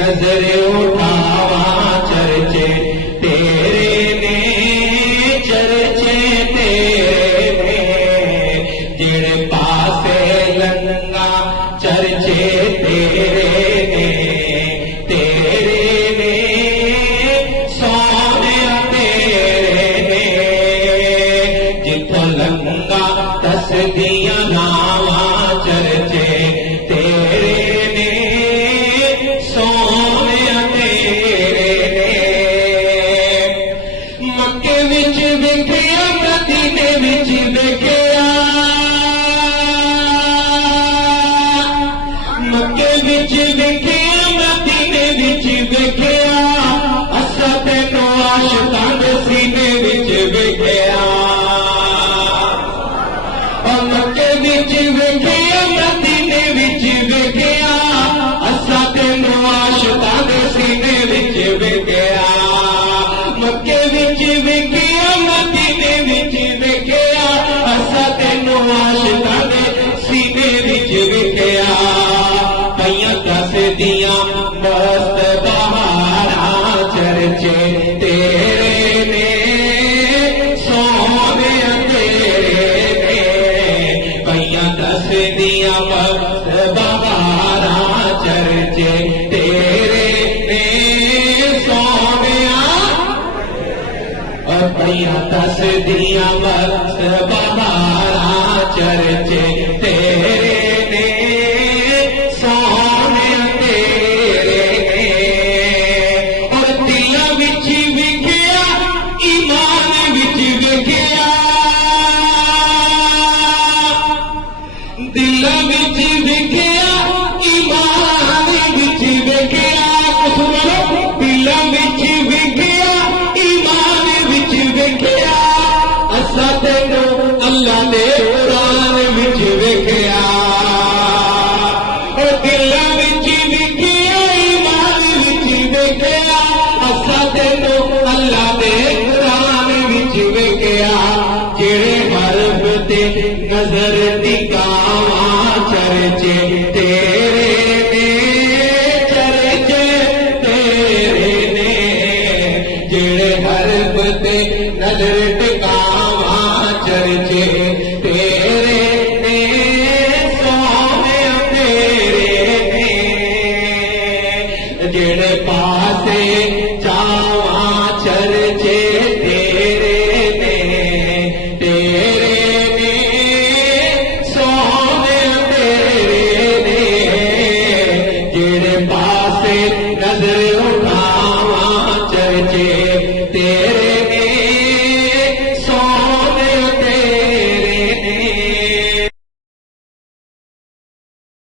नजर उठावा चर्चे तेरे ने, चर्चे तेरे ने, जेड़े पासे लंगा चर्चे तेरे ने, तेरे ने सोने तेरे ने, जिथों लंगा तस्दियां नावा चर्चे तेरे ने, सोने तेरे ने। मक्के विच वेखिया मदीने विच वेखिया, मक्के विच वेखिया मदीने विच वेखिया, असां तैनूं आशिकां दे सीने विच वेखिया। मक्के विच वेखिया मदीने विच वेखिया, असां तैनूं आशिकां दे सीने विच वेखिया। मक्के विच वेखिया मदीने विच वेखिया, असां तैनूं आशिकां दे सीने विच वेखिया। पईयां दसदियां मस्त बहारां चर्चे तेरे ने, सोने तेरे ने, पईयां दसदियां मस्त बहारां चर्चे तेरे ने, सोने पईयां दसदियां मस्त बहारां चर्चे तेरे ने, सोने तेरे ने। और दिलां विच वेखिया ईमान विच वेखिया, दिलां विच वेखिया ईमान विच वेखिया, दिलां विच वेखिया ईमान विच वेखिया, असां तैनूं अल्लाह दे कुरान विच वेखिया। दिलां विच वेखिया ईमान विच वेखिया, असां तैनूं अल्लाह दे कुरान विच वेखिया। जेड़े हरफ ते नजर टिकावा चर्चे तेरे ने, चर्चे तेरे ने, जेड़े हरफ ते नजर टिकावा चर्चे तेरे ने, सोने तेरे ने, जेड़े पा